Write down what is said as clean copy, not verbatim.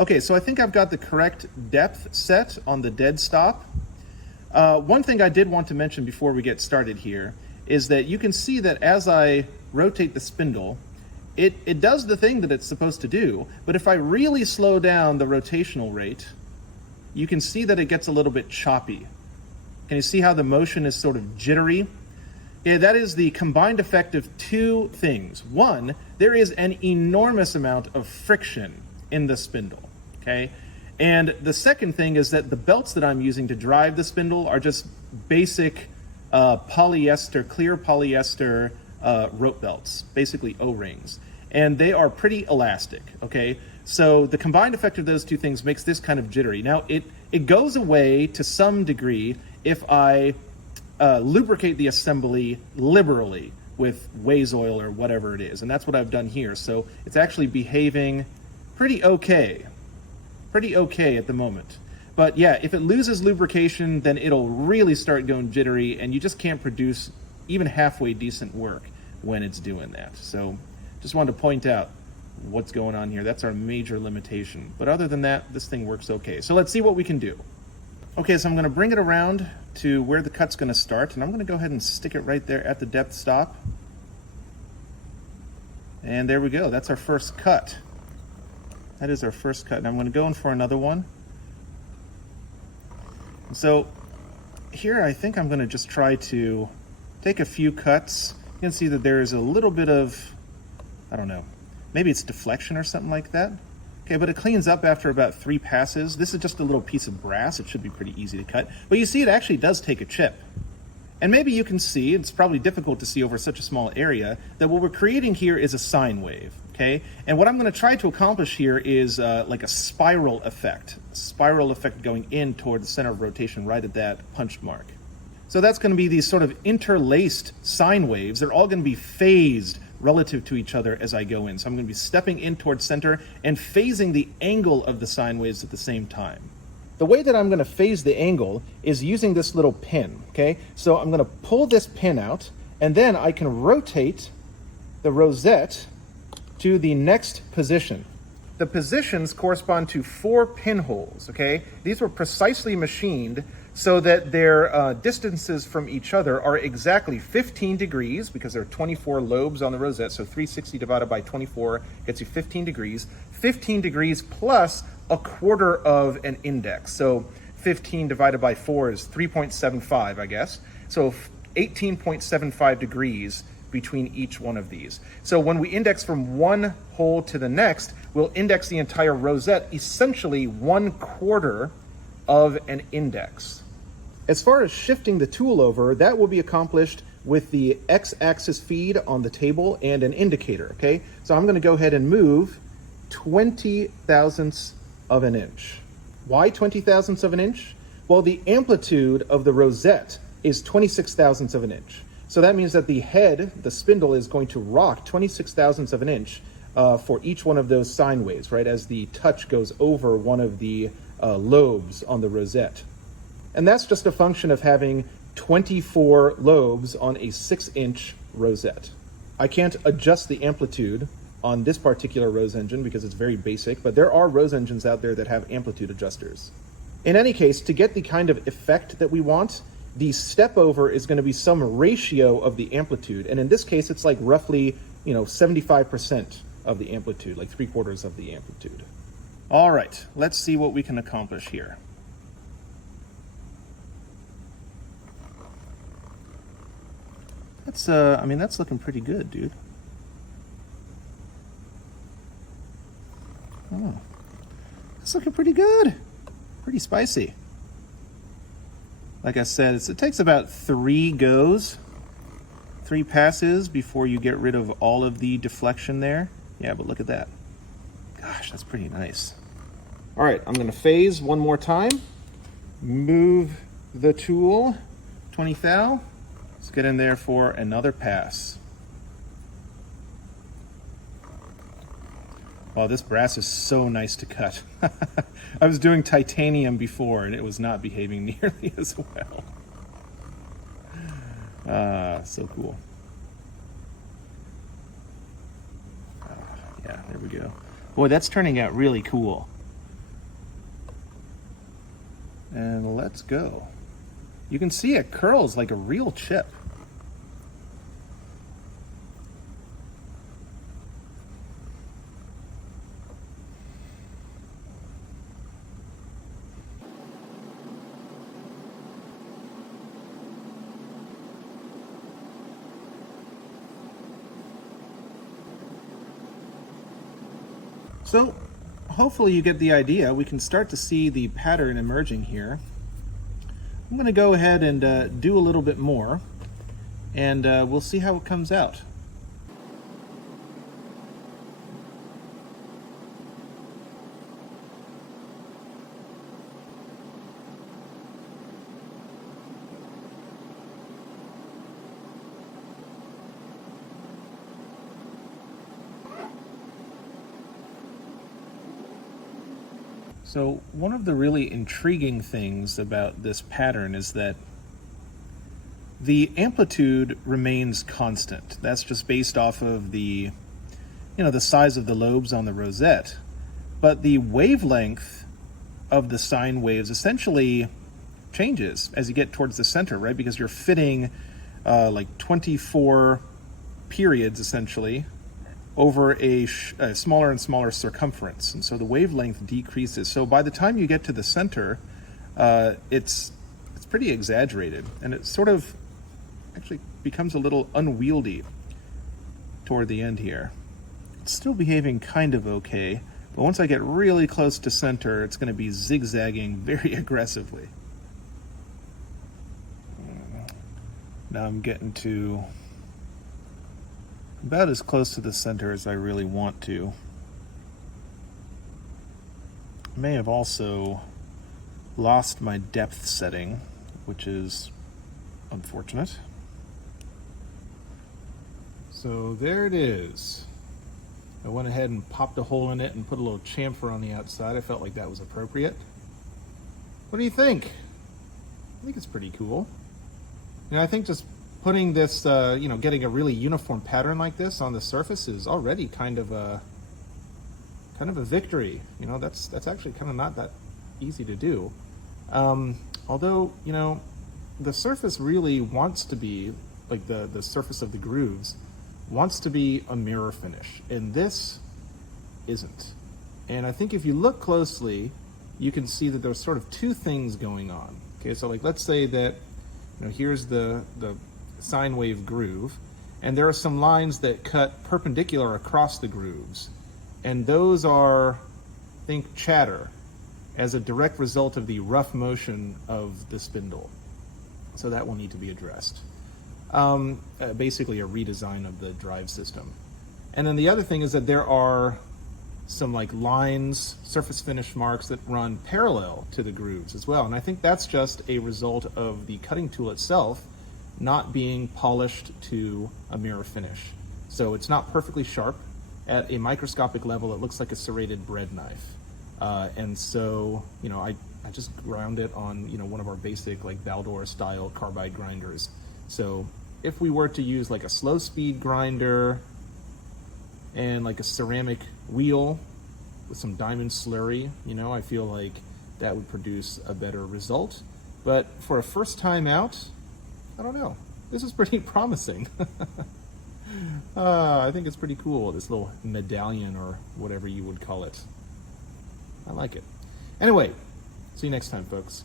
Okay, so I think I've got the correct depth set on the dead stop. One thing I did want to mention before we get started here is that you can see that as I rotate the spindle, it does the thing that it's supposed to do, but if I really slow down the rotational rate, you can see that it gets a little bit choppy. Can you see how the motion is sort of jittery? Yeah, that is the combined effect of two things. One, there is an enormous amount of friction in the spindle, okay? And the second thing is that the belts that I'm using to drive the spindle are just basic polyester, clear polyester rope belts, basically O-rings. And they are pretty elastic, okay? So the combined effect of those two things makes this kind of jittery. Now, it goes away to some degree if I lubricate the assembly liberally with Waze oil or whatever it is. And that's what I've done here. So it's actually behaving pretty okay. Pretty okay at the moment. But yeah, if it loses lubrication, then it'll really start going jittery, and you just can't produce even halfway decent work when it's doing that. So just wanted to point out what's going on here. That's our major limitation. But other than that, this thing works okay. So let's see what we can do. Okay, so I'm going to bring it around to where the cut's going to start, and I'm going to go ahead and stick it right there at the depth stop. And there we go. That's our first cut. That is our first cut. And I'm going to go in for another one. So here I think I'm going to just try to take a few cuts. You can see that there is a little bit of, I don't know, maybe it's deflection or something like that. Okay, but it cleans up after about 3 passes. This is just a little piece of brass. It should be pretty easy to cut. But you see it actually does take a chip. And maybe you can see, it's probably difficult to see over such a small area, that what we're creating here is a sine wave. Okay, and what I'm going to try to accomplish here is like a spiral effect going in toward the center of rotation right at that punch mark. So that's going to be these sort of interlaced sine waves. They're all going to be phased relative to each other as I go in. So I'm going to be stepping in towards center and phasing the angle of the sine waves at the same time. The way that I'm going to phase the angle is using this little pin, okay? So I'm going to pull this pin out, and then I can rotate the rosette to the next position. The positions correspond to 4 pinholes, okay? These were precisely machined so that their distances from each other are exactly 15 degrees, because there are 24 lobes on the rosette, so 360 divided by 24 gets you 15 degrees. 15 degrees plus a quarter of an index. So 15 divided by 4 is 3.75, I guess. So 18.75 degrees between each one of these. So when we index from one hole to the next, we'll index the entire rosette essentially 1/4 of an index. As far as shifting the tool over, that will be accomplished with the x-axis feed on the table and an indicator, okay? So I'm gonna go ahead and move 20 thousandths of an inch. Why 20 thousandths of an inch? Well, the amplitude of the rosette is 26 thousandths of an inch. So that means that the head, the spindle, is going to rock 26 thousandths of an inch for each one of those sine waves, right, as the touch goes over one of the lobes on the rosette. And that's just a function of having 24 lobes on a 6-inch rosette. I can't adjust the amplitude on this particular rose engine because it's very basic, but there are rose engines out there that have amplitude adjusters. In any case, to get the kind of effect that we want, the step over is going to be some ratio of the amplitude. And in this case, it's like roughly, 75% of the amplitude, like 3/4 of the amplitude. All right, let's see what we can accomplish here. That's, that's looking pretty good, dude. Oh, that's looking pretty good. Pretty spicy. Like I said, it takes about 3 goes, 3 passes before you get rid of all of the deflection there. Yeah, but look at that. Gosh, that's pretty nice. All right, I'm gonna phase one more time. Move the tool 20 thou. Let's get in there for another pass. Oh, this brass is so nice to cut. I was doing titanium before and it was not behaving nearly as well. So cool. Yeah, there we go. Boy, that's turning out really cool. And let's go. You can see it curls like a real chip. So hopefully you get the idea. We can start to see the pattern emerging here. I'm going to go ahead and do a little bit more, and we'll see how it comes out. So one of the really intriguing things about this pattern is that the amplitude remains constant. That's just based off of the size of the lobes on the rosette. But the wavelength of the sine waves essentially changes as you get towards the center, right? Because you're fitting like 24 periods essentially over a smaller and smaller circumference, and so the wavelength decreases. So by the time you get to the center, it's pretty exaggerated, and it sort of actually becomes a little unwieldy toward the end here. It's still behaving kind of okay, but once I get really close to center, it's going to be zigzagging very aggressively. Now I'm getting to about as close to the center as I really want to. I may have also lost my depth setting, which is unfortunate. So there it is. I went ahead and popped a hole in it and put a little chamfer on the outside. I felt like that was appropriate. What do you think? I think it's pretty cool. I think just putting this, getting a really uniform pattern like this on the surface is already kind of a victory. That's actually kind of not that easy to do. Although, the surface really wants to be, like the surface of the grooves, wants to be a mirror finish, and this isn't. And I think if you look closely, you can see that there's sort of two things going on. Okay, so like let's say that, here's the sine wave groove, and there are some lines that cut perpendicular across the grooves, and those are, think, chatter as a direct result of the rough motion of the spindle. So that will need to be addressed. Basically a redesign of the drive system. And then the other thing is that there are some like lines, surface finish marks that run parallel to the grooves as well. And I think that's just a result of the cutting tool itself not being polished to a mirror finish. So it's not perfectly sharp. At a microscopic level, it looks like a serrated bread knife. And so, I just ground it on, one of our basic like Baldor style carbide grinders. So if we were to use like a slow speed grinder and like a ceramic wheel with some diamond slurry, I feel like that would produce a better result. But for a first time out, I don't know. This is pretty promising. I think it's pretty cool, this little medallion or whatever you would call it. I like it. Anyway, see you next time, folks.